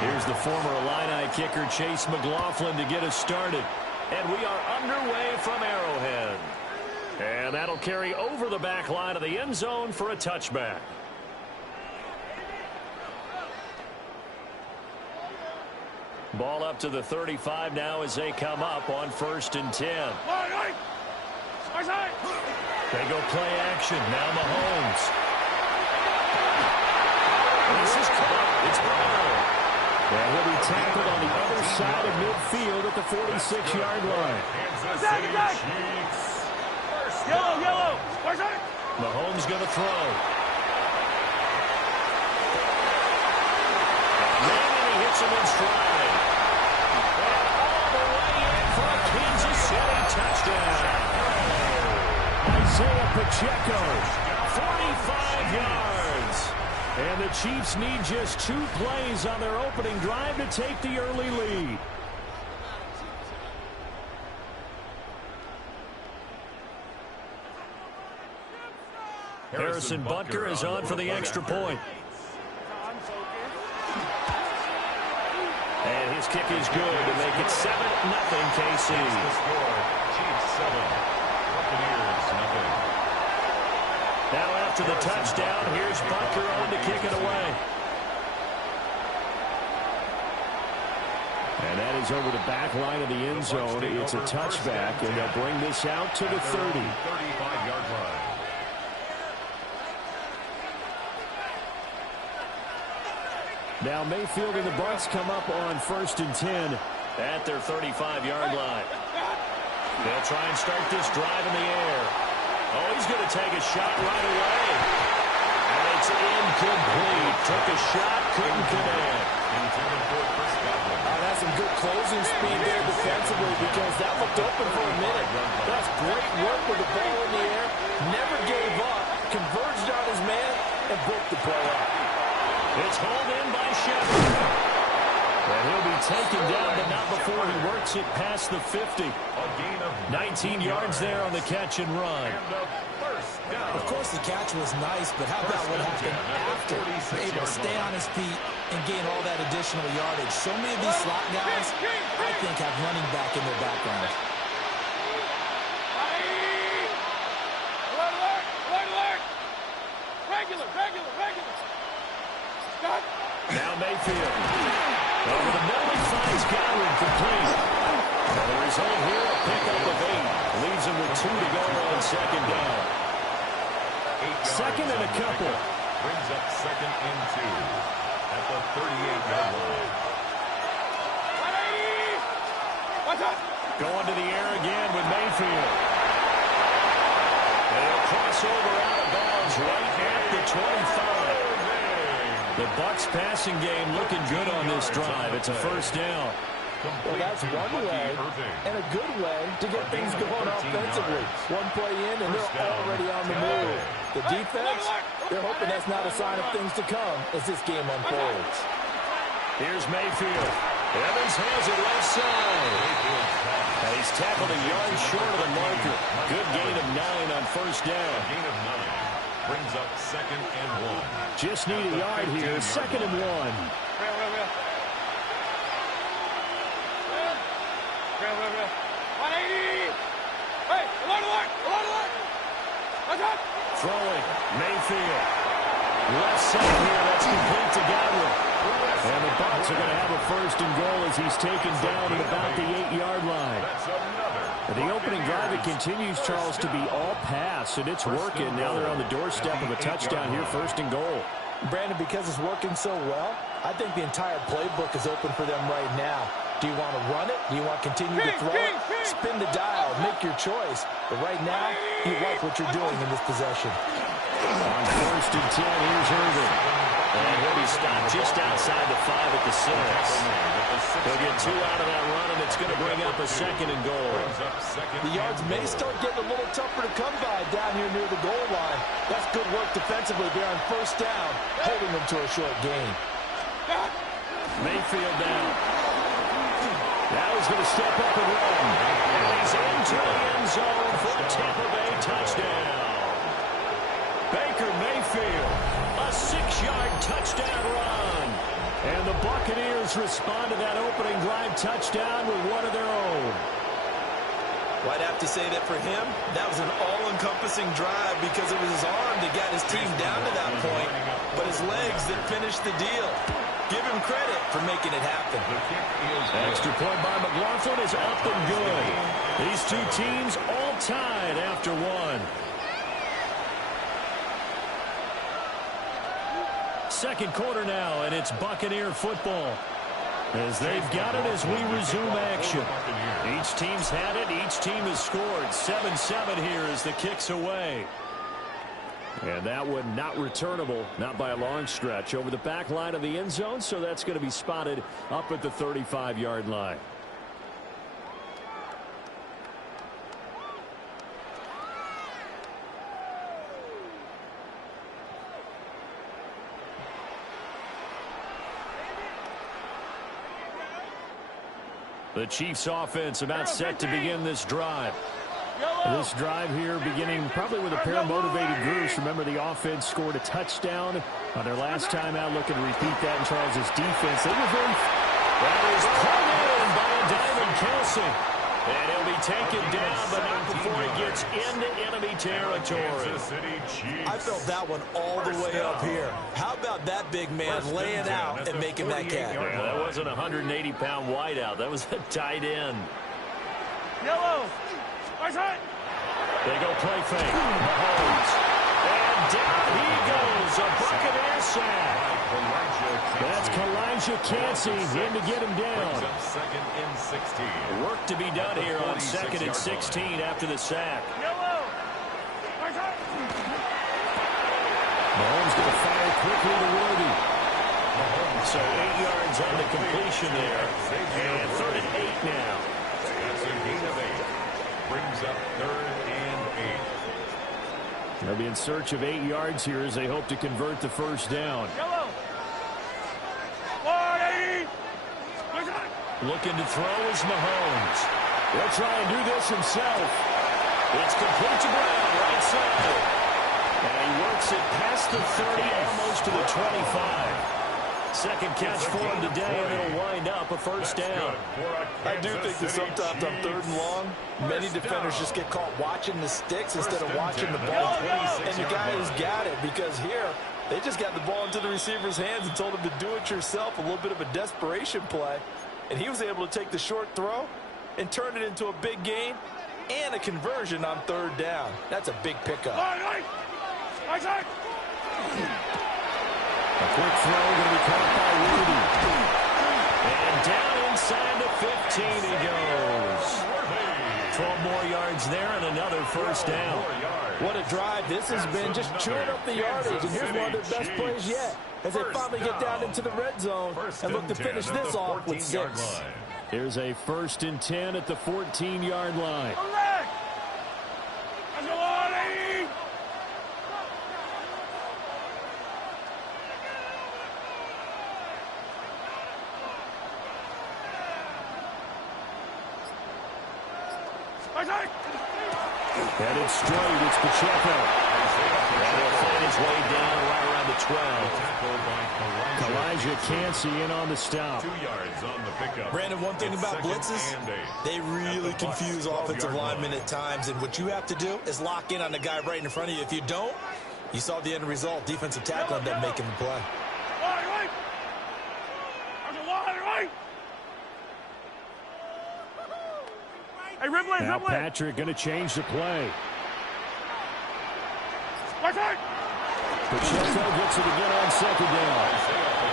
Here's the former Illini kicker, Chase McLaughlin, to get us started. And we are underway from Arrowhead. And that'll carry over the back line of the end zone for a touchback. Ball up to the 35 now as they come up on 1st and 10. They go play action. Now Mahomes. This is caught. It's Brown. And he'll be tackled on the other side of midfield at the 46-yard line. Yellow. Mahomes going to throw. And he hits him in stride. And all the way in for a Kansas City touchdown. Isaiah Pacheco, 45 yards. And the Chiefs need just 2 plays on their opening drive to take the early lead. Harrison Butker is on for the extra point. And his kick is good to make it 7-0 KC. Chiefs 7, Buccaneers 0. Now after the touchdown, here's Butker on to kick it away. And that is over the back line of the end zone. It's a touchback, and they'll bring this out to the 30. 35-yard line. Now Mayfield and the Bucs come up on 1st and 10 at their 35-yard line. They'll try and start this drive in the air. Oh, he's going to take a shot right away. And it's incomplete. Took a shot, couldn't connect. That's some good closing speed there defensively because that looked open for a minute. That's great work with the ball in the air. Never gave up. Converged on his man and broke the play up. It's hauled in by Shepard. And he'll be taken down, but not before he works it past the 50. 19 yards there on the catch and run. Of course, the catch was nice, but how about what happened after? Able to stay on his feet and gain all that additional yardage. So many of these slot guys, I think, have running back in their background. Now Mayfield. Over the middle, he finds Godwin complete. And the result here, a pickup of 8. Leaves him with 2 to go on 2nd down. 2nd and a couple. Brings up 2nd and 2 at the 38-yard line. Going to the air again with Mayfield. And he'll cross over out of bounds right at the 25. The Bucs passing game looking good on this drive. It's a 1st down. Well, that's one way and a good way to get things going offensively. One play in, and they're already on the move. The defense, they're hoping that's not a sign of things to come as this game unfolds. Here's Mayfield. Evans has it left side. And he's tackled a yard short of the marker. Good gain of 9 on 1st down. Gain of 9. Brings up 2nd and 1. Just need a yard here. 2nd and 1. Throwing. Mayfield. Left side here. That's complete to Godwin. And the Bucs are going to have a 1st and goal as he's taken down at about the 8-yard line. The opening drive, it continues, Charles, to be all pass, and it's working. Now they're on the doorstep of a touchdown here, 1st and goal. Brandon, because it's working so well, I think the entire playbook is open for them right now. Do you want to run it? Do you want to continue to throw it? Spin the dial. Make your choice. But right now, you like what you're doing in this possession. On 1st and 10, here's Irvin. And he'll be stopped just outside the 5 at the 6. They'll get 2 out of that run, and it's going to bring up a 2nd and goal. The yards may start getting a little tougher to come by down here near the goal line. That's good work defensively there on 1st down, holding them to a short gain. Mayfield down. Now he's going to step up and run. And he's into the end zone for a Tampa Bay touchdown. Baker Mayfield, a 6-yard touchdown run. And the Buccaneers respond to that opening drive touchdown with one of their own. Well, I'd have to say that for him, that was an all-encompassing drive because it was his arm that got his team down to that point, but his legs that finished the deal. Give him credit for making it happen. Extra point by McLaughlin is up and good. These two teams all tied after one. Second quarter now, and it's Buccaneer football. As they've got it as we resume action. Each team's had it. Each team has scored. 7-7 here as the kick's away. And that one not returnable, not by a long stretch, over the back line of the end zone, so that's going to be spotted up at the 35-yard line. The Chiefs offense about set to begin this drive. This drive here beginning probably with a pair of motivated groups. Remember, the offense scored a touchdown on their last time out. Looking to repeat that in Charles' defense. They were very... That is pulled in by a diving Kelsey. And he'll be taken down, but not before he gets into enemy territory. I felt that one all the way up here. How about that big man laying out and making that catch? Yeah, that wasn't a 180-pound wideout. That was a tight end. Yellow. Right side. They go play fake. Mahomes. And down he goes. A Buccaneer sack. That's Kalijah Kancey in to get him down. Second and 16. Work to be done here on 2nd and 16 after the sack. Yellow. Right side. Mahomes going to fire quickly to Worthy. So 8 yards on the completion there. And 3rd and 8 now. That's a gain of 8. Brings up 3rd and 8. They'll be in search of 8 yards here as they hope to convert the first down. Yellow. 180. Right side. Looking to throw is Mahomes. He'll try and do this himself. It's complete to Brown, right side. And he works it past the 30, almost to the 25. Second catch for him today, and it'll wind up a first down. I do think that sometimes on 3rd and long, many defenders just get caught watching the sticks instead of watching the ball. And the guy has got it because here, they just got the ball into the receiver's hands and told him to do it yourself, a little bit of a desperation play. And he was able to take the short throw and turn it into a big gain and a conversion on 3rd down. That's a big pickup. Right side. A quick throw going to be caught by Rudy. And down inside the 15 he goes. 12 more yards there and another first down. What a drive this has been, just chewing up the yardage. And here's one of their best plays yet as they finally get down into the red zone and look to finish this off with 6. Here's a 1st and 10 at the 14-yard line. Headed straight, it's Pacheco. And he'll find his way down right around the 12. Kalijah Kancey in on the stop. 2 yards on the pickup. Brandon, one thing about blitzes, they really confuse offensive linemen at times, and what you have to do is lock in on the guy right in front of you. If you don't, you saw the end result. Defensive tackle ended up making the play. Now Patrick going to change the play. Pacheco gets it again on 2nd down.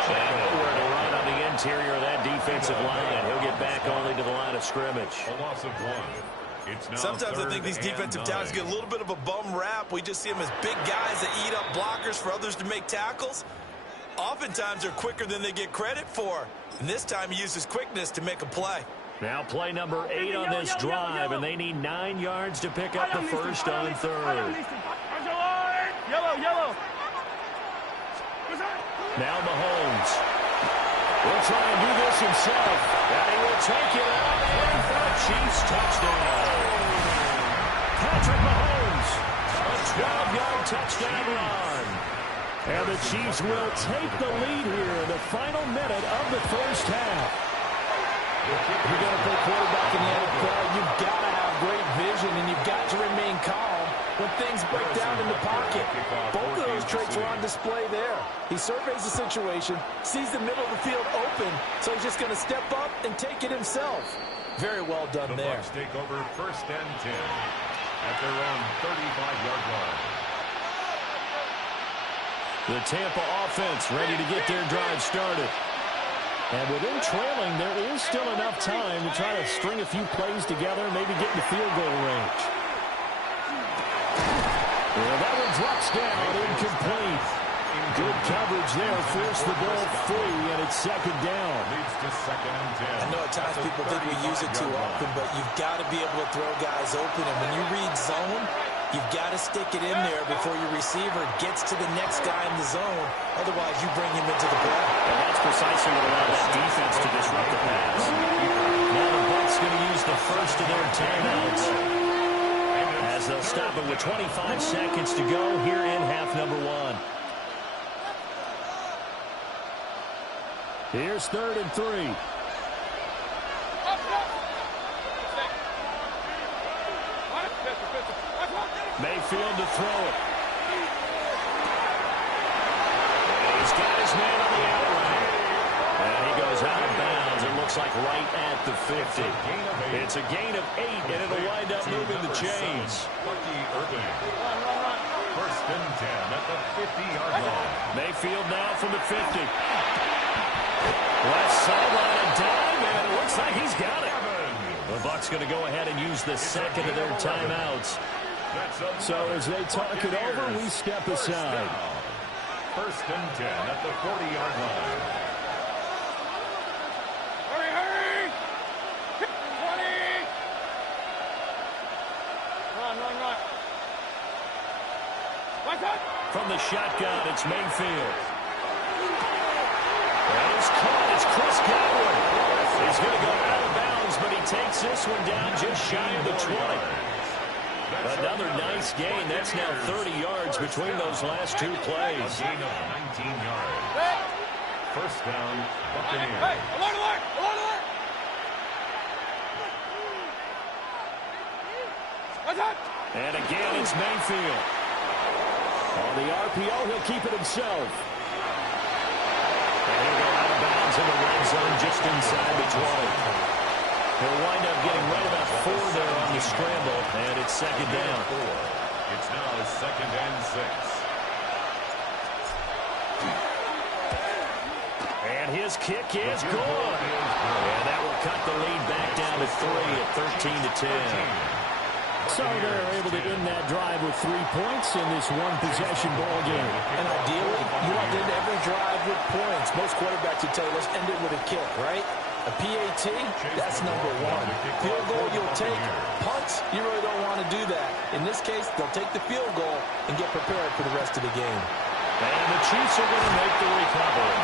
And nowhere to run on the interior of that defensive line. He'll get back only to the line of scrimmage. A loss of 1. Sometimes I think these defensive tackles get a little bit of a bum rap. We just see them as big guys that eat up blockers for others to make tackles. Oftentimes they're quicker than they get credit for. And this time he uses quickness to make a play. Now play number 8 on this drive, and they need 9 yards to pick up the first on 3rd. Yellow. Now Mahomes. He'll try and do this himself. And he will take it out and for a Chiefs touchdown. Patrick Mahomes, a 12-yard touchdown run. And the Chiefs will take the lead here in the final minute of the first half. If you're going to play quarterback in the NFL, you've got to have great vision, and you've got to remain calm when things break down in the pocket. Both of those traits are on display there. He surveys the situation, sees the middle of the field open, so he's just going to step up and take it himself. Very well done there. The Bucs take over 1st and 10 at their own 35-yard line. The Tampa offense ready to get their drive started. And with them trailing, there is still enough time to try to string a few plays together, maybe get in the field goal range. Well, that one drops down, incomplete. Good coverage there, forced the ball free, and it's 2nd down. Leads to 2nd and 10. I know at times people think we use it too often, but you've got to be able to throw guys open. And when you read zone, you've got to stick it in there before your receiver gets to the next guy in the zone. Otherwise, you bring him into the play. And that's precisely what allowed that defense to disrupt the pass. Now the Bucs going to use the first of their timeouts, as they'll stop it with 25 seconds to go here in half number 1. Here's 3rd and 3. Mayfield to throw it. He's got his man on the outright. And he goes out of bounds. It looks like right at the 50. It's a gain of 8, and it'll wind up moving the chains. 1st and 10 at the 50-yard line. Mayfield now from the 50. Left sideline a dime, and it looks like he's got it. The Bucs going to go ahead and use the 2nd of their timeouts. So as they talk it over, we step aside. 1st and 10 at the 40-yard line. Hurry! 20! Run! From the shotgun, it's Mayfield. And he's caught. It's Chris Godwin. He's going to go out of bounds, but he takes this one down just shy of the 20. Another nice gain. That's now 30 yards between those last 2 plays. A gain of 19 yards. 1st down, Buccaneers. Hey, alert! And again, it's Mayfield. On the RPO, he'll keep it himself. And he'll go out of bounds in the red zone just inside the 20. He'll wind up getting right about 4 there on the scramble, and it's 2nd down. It's now 2nd and 6. And his kick is good. And that will cut the lead back down to 3 at 13-10. So they're able to end that drive with 3 points in this one-possession ball game. And ideally, you want to end every drive with points. Most quarterbacks would tell you, let's end it with a kick, right? A PAT, that's number 1. Field goal you'll take. Punts, you really don't want to do that. In this case, they'll take the field goal and get prepared for the rest of the game. And the Chiefs are going to make the recovery.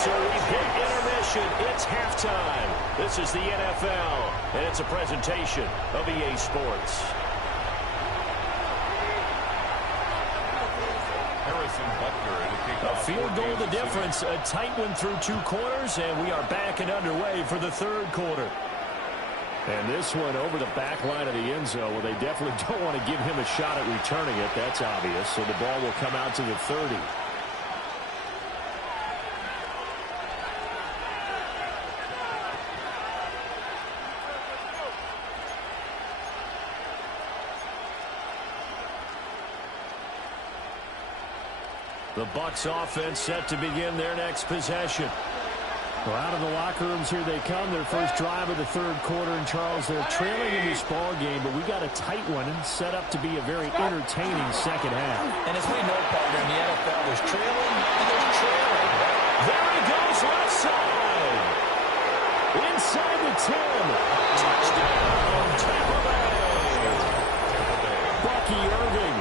So we hit intermission. It's halftime. This is the NFL, and it's a presentation of EA Sports. A field goal the difference. A tight one through 2 quarters, and we are back and underway for the 3rd quarter. And this one over the back line of the end zone. Well, they definitely don't want to give him a shot at returning it. That's obvious. So the ball will come out to the 30. The Bucs offense set to begin their next possession. Well, out of the locker rooms here they come. Their first drive of the 3rd quarter. And, Charles, they're trailing in this ball game, but we got a tight one set up to be a very entertaining 2nd half. And as we know, partner, in the NFL, there's trailing and there's trailing. There he goes left side. Inside the 10. Touchdown, Tampa Bay. Bucky Irving,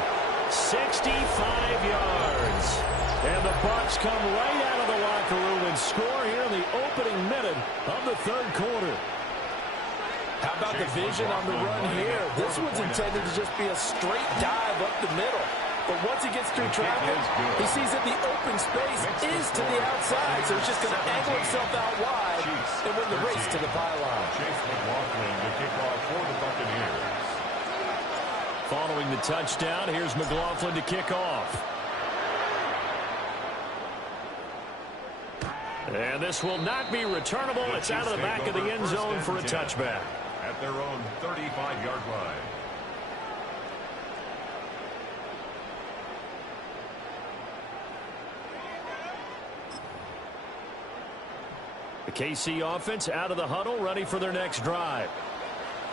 65 yards. And the Bucs come right out of the locker room and score here in the opening minute of the 3rd quarter. How about the vision on the run here? This one's intended to just be a straight dive up the middle. But once he gets through traffic, he sees that the open space is to the outside, so he's just going to angle himself out wide and win the race to the pylon. Chase McLaughlin to kick off for the Buccaneers. Following the touchdown, here's McLaughlin to kick off. And this will not be returnable. It's out of the back of the end zone for a touchback. At their own 35-yard line. The KC offense out of the huddle, ready for their next drive.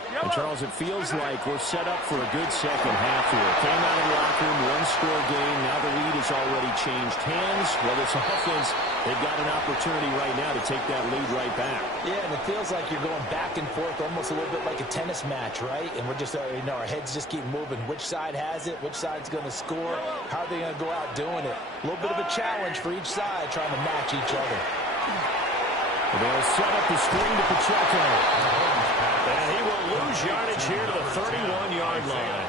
And Charles, it feels like we're set up for a good second half here. Came out of the locker room, one-score game. Now the lead has already changed hands. Well, this offense, they've got an opportunity right now to take that lead right back. Yeah, and it feels like you're going back and forth, almost a little bit like a tennis match, right? And we're just, our heads just keep moving. Which side has it? Which side's going to score? How are they going to go out doing it? A little bit of a challenge for each side, trying to match each other. They'll set up the screen to Pacheco. And he will lose yardage here to the 31-yard line.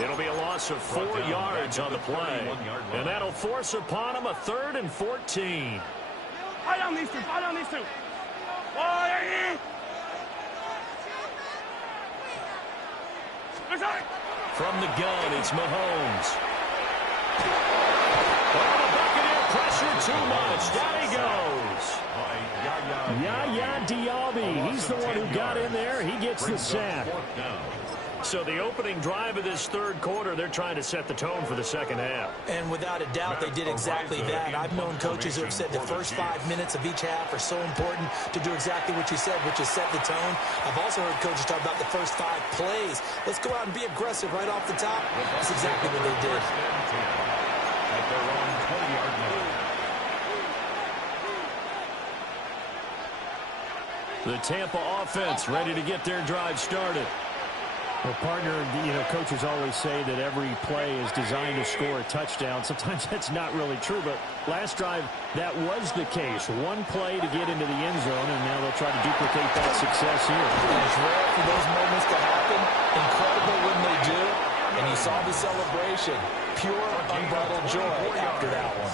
It'll be a loss of 4 yards on the play. And that'll force upon him a 3rd and 14. Fight on these two. Fight on these two. From the gun, it's Mahomes. Oh, the Buccaneer pressure too much. Down he goes. Yaya Diaby, he's the one who got in there. He gets the sack. So the opening drive of this third quarter, they're trying to set the tone for the second half. And without a doubt, they did exactly that. I've known coaches who have said the first 5 minutes of each half are so important to do exactly what you said, which is set the tone. I've also heard coaches talk about the first 5 plays. Let's go out and be aggressive right off the top. That's exactly what they did. At their own 20-yard line. The Tampa offense ready to get their drive started. Well, partner, coaches always say that every play is designed to score a touchdown. Sometimes that's not really true, but last drive, that was the case. One play to get into the end zone, and now they'll try to duplicate that success here. And it's rare for those moments to happen. Incredible when they do. And you saw the celebration. Pure, unbridled joy after that one.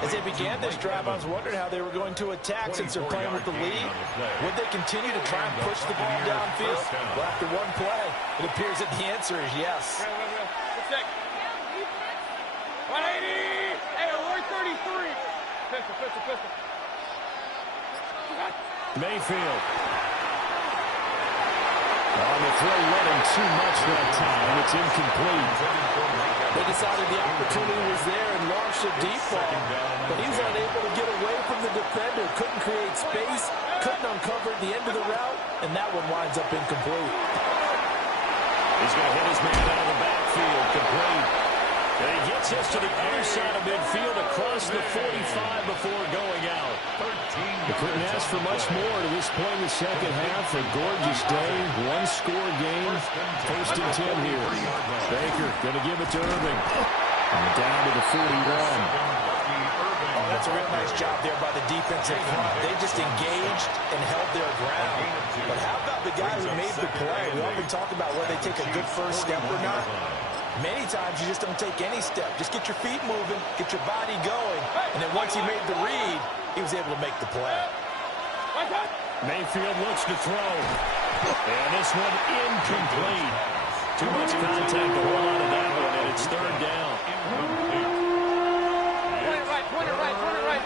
As they began this drive, I was wondering how they were going to attack since they're playing with the lead. Would they continue to try and push the ball downfield? Well, after one play, it appears that the answer is yes. 180. Hey, we're 33. Pistol. Mayfield. On the throw, running too much that time. It's incomplete. They decided the opportunity was there and launched a deep ball, but he was unable to get away from the defender. Couldn't create space, couldn't uncover the end of the route, and that one winds up incomplete. He's going to hit his man out of the backfield. Complete. And he gets us to the other side of midfield across the 45 before going out. They couldn't ask for much more to this point in the second half. A gorgeous day, one-score game. 1st and 10 here. Baker going to give it to Irving. And down to the 41. Oh, that's a real nice job there by the defensive front. They just engaged and held their ground. But how about the guy who made the play? We often talk about whether they take a good first step or not. Many times you just don't take any step. Just get your feet moving, get your body going, and then once he made the read, he was able to make the play. Mayfield looks to throw. And this one incomplete. Too much contact to hold on to that one, and it's 3rd down. Point it right.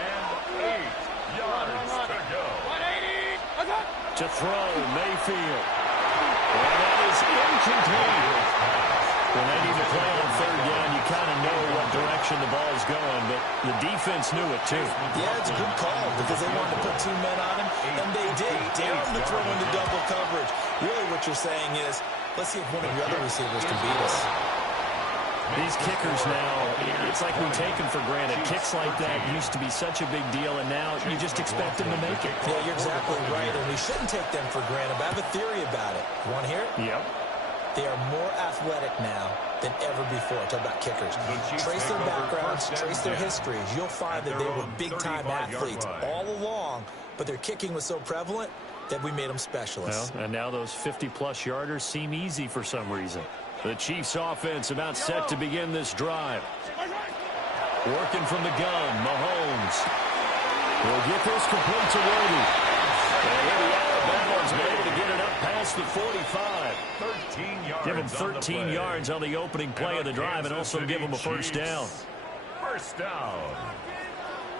And 8 yards to go. 180. To throw, Mayfield. And that is incomplete. When they need to play on 3rd down, you kind of know what direction the ball is going, but the defense knew it too. Yeah, it's a good call because they wanted to put 2 men on him, and they did. Down to throw into double coverage. Really what you're saying is, let's see if one of the other receivers can beat us. These kickers now, it's like we take them for granted. Kicks like that used to be such a big deal, and now you just expect them to make it. Yeah, you're exactly right, and we shouldn't take them for granted, but I have a theory about it. You want to hear it? Yep. They are more athletic now than ever before. Talk about kickers. Trace their backgrounds, trace their histories. You'll find that they were big-time athletes all along, but their kicking was so prevalent that we made them specialists. Well, and now those 50-plus yarders seem easy for some reason. The Chiefs offense about set to begin this drive. Working from the gun, Mahomes. Will get this complete to Worthy. And he'll be out of bounds, but able to get it up past the 45. 13 yards. Give him 13 yards on the opening play of the drive and also give him a first down. First down.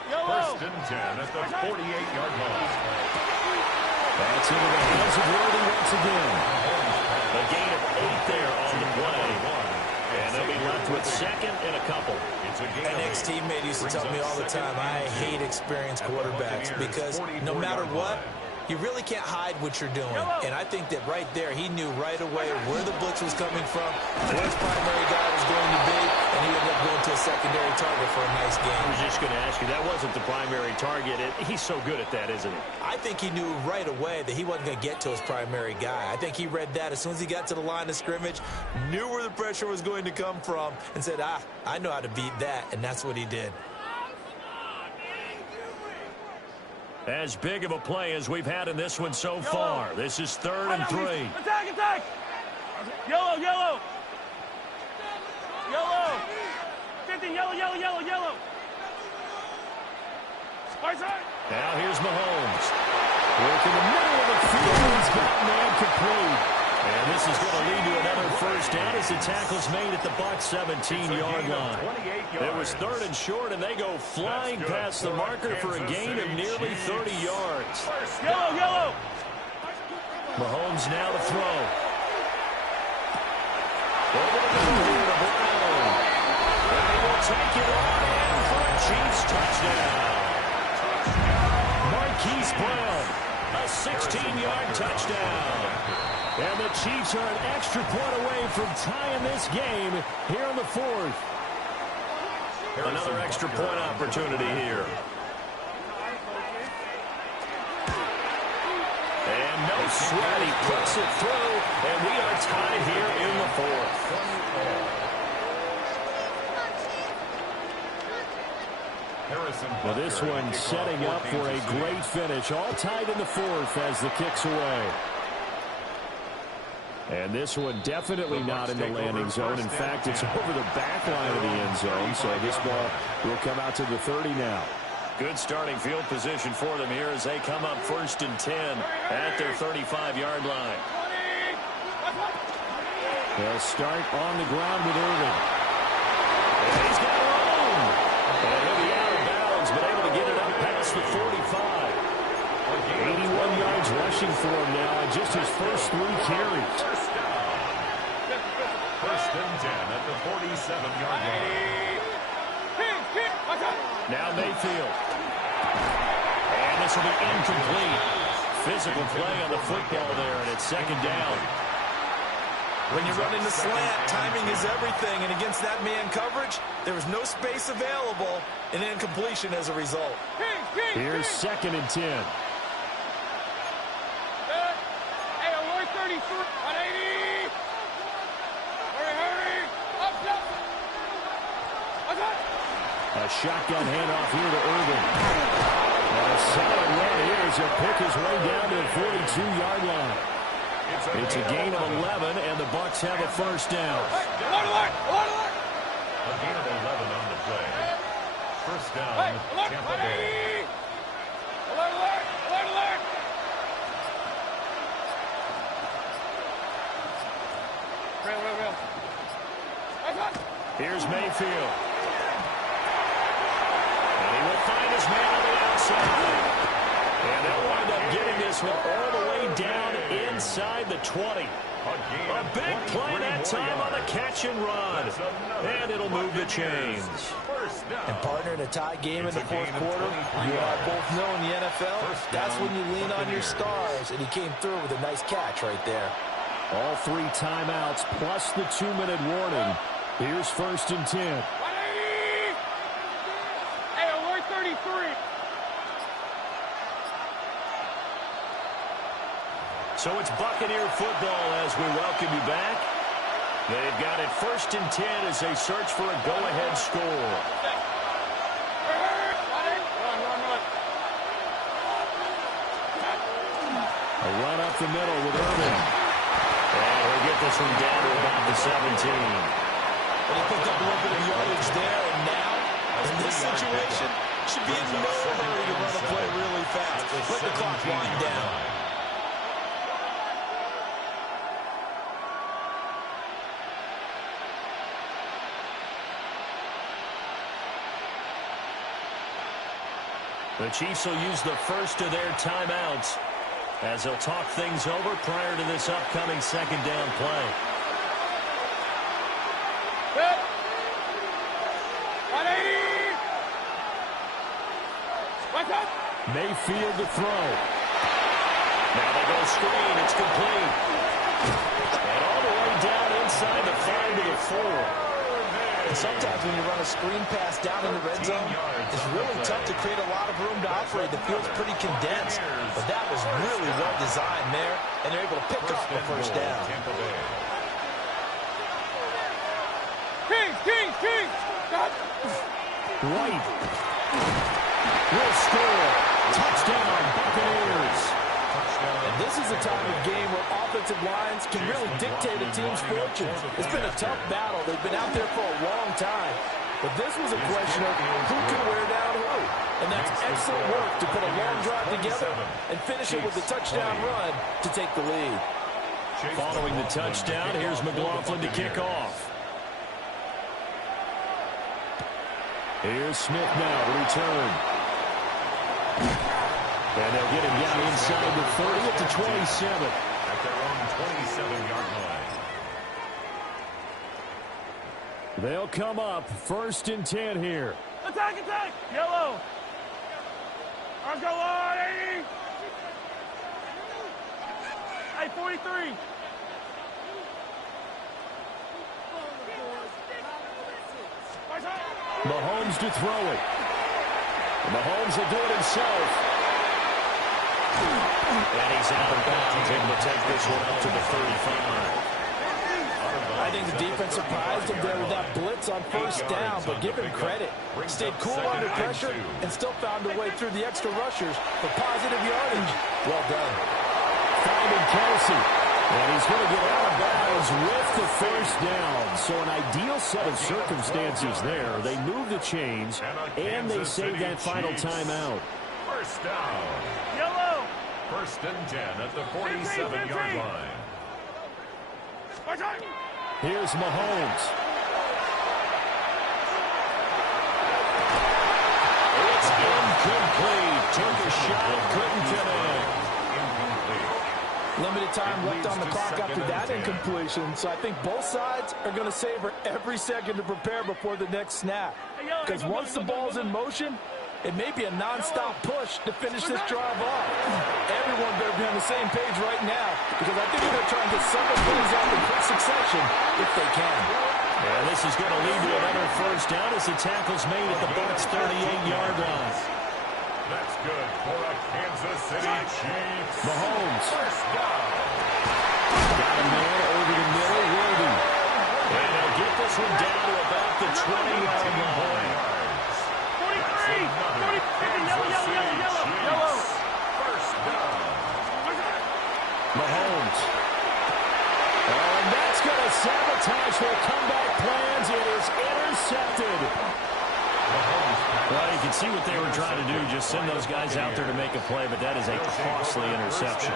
Yellow. First and 10 at the 48-yard line. That's into the hands of Worthy once again. A gain of 8 there on the play. And they'll be left with second and a couple. An ex-teammate used to tell me all the time, I hate experienced quarterbacks because no matter what, you really can't hide what you're doing. And I think that right there, he knew right away where the blitz was coming from, where his primary guy was going to be, and he ended up going to a secondary target for a nice game. I was just going to ask you, that wasn't the primary target. He's so good at that, isn't he? I think he knew right away that he wasn't going to get to his primary guy. I think he read that as soon as he got to the line of scrimmage, knew where the pressure was going to come from, and said, I know how to beat that, and that's what he did. As big of a play as we've had in this one so far. This is 3rd and 3. Attack, attack. Yellow, yellow. Yellow. 15, yellow, yellow, yellow, yellow. Right side. Now here's Mahomes. Work in the middle of the field. He's got man complete. And this is going to lead to another first down as the tackle's made at the Bucs 17-yard line. It was 3rd and short, and they go flying past the marker for a gain of nearly 30 yards. Yellow, yellow. Mahomes now to throw. Over the middle here to Brown. And he will take it on in for a Chiefs touchdown. Marquise Brown, a 16-yard touchdown. And the Chiefs are an extra point away from tying this game here in the 4th. Another extra point opportunity here. And no sweat, he puts it through, and we are tied here in the 4th. Well, this one setting up for a great finish. All tied in the 4th as the kick's away. And this one definitely not in the landing zone. In fact, it's over the back line of the end zone. So this ball will come out to the 30 now. Good starting field position for them here as they come up 1st and 10 at their 35-yard line. They'll start on the ground with Irvin. And he's got room. And he'll be out of bounds, but able to get it up past the 45. 81 yards rushing for him now on just his first 3 carries. First and 10 at the 47-yard line. Now Mayfield. And this will be incomplete. Physical play on the football there, and it's 2nd down. When you're running the slant, timing is everything, and against that man coverage, there was no space available, and incompletion as a result. Here's 2nd and 10. Hey, alert 33, 180. Hurry. Up. A shotgun handoff here to Irvin. And a solid run here as he'll pick his way down to the 42-yard line. It's a gain of 11, and the Bucs have a first down. Alert. A gain of 11 on the play. First down, Tampa Bay. Alert. Real. Here's Mayfield. And he will find his man on the outside. And they'll wind up getting this one all the way down inside the 20. A big play that time on the catch and run. And it'll move the chains. And partner, in a tie game in the 4th quarter, you and I both know in the NFL, that's when you lean on your stars. And he came through with a nice catch right there. All 3 timeouts plus the 2-minute warning. Here's 1st and 10. 180. Hey, alert 33. So it's Buccaneer football as we welcome you back. They've got it 1st and 10 as they search for a go-ahead score. Run. A run up the middle with Irvin. And he'll get get this one down to about the 17. And he picked up a little bit of yardage there, and now, in this situation, should be in no hurry to run a play really fast. Let the clock wind down. The Chiefs will use the first of their timeouts as they'll talk things over prior to this upcoming second down play. Good. 180. What's up? Mayfield to throw. Now they go screen. It's complete. And all the way down inside the 5 to the 4. And sometimes when you run a screen pass down in the red zone, it's really tough to create a lot of room to operate. The field's pretty condensed. But that was really well designed there, and they're able to pick up the first down. King. White will score. Touchdown, Buccaneers. And this is a time of game where offensive lines can really dictate a team's fortunes. It's been a tough battle. They've been out there for a long time. But this was a question of who can wear down who. And that's excellent work to put a long drive together and finish it with a touchdown run to take the lead. Following the touchdown, here's McLaughlin to kick off. Here's Smith now to return. And they'll get him down inside the 30 at the 27. At their own 27-yard line. They'll come up 1st and 10 here. Attack. Yellow. Let's go, 180. Hey, 43. Mahomes to throw it. Mahomes will do it himself. And he's out of bounds, able to take this one up to the 35. I think the defense surprised him there with that blitz on first down, but give him credit. Stayed cool under pressure and still found a way through the extra rushers for positive yardage. Well done. Finding Kelsey. And he's going to get out of bounds with the first down. So an ideal set of circumstances there. They move the chains, and they save that final timeout. First down. Yellow. 1st and 10 at the 47-yard line. Here's Mahomes. It's incomplete. Took a shot, couldn't connect. Incomplete. Limited time left on the clock after that incompletion, so I think both sides are going to savor every second to prepare before the next snap. Because once the ball's in motion, it may be a non-stop push to finish this drive off. Everyone better be on the same page right now, because I think they're going to try and get several plays off in quick succession if they can. And this is going to lead to another first down as the tackle's made at the Bucs' 38-yard line. That's good for a Kansas City Chiefs. Mahomes. First down. Got a man over the middle, Worthy. And they'll get this one down to about the 20-yard line. 43. 43. Yellow. First down. Mahomes. Oh, and that's going to sabotage their comeback plans. It is intercepted. Well, you can see what they were trying to do, just send those guys out there to make a play, but that is a costly interception.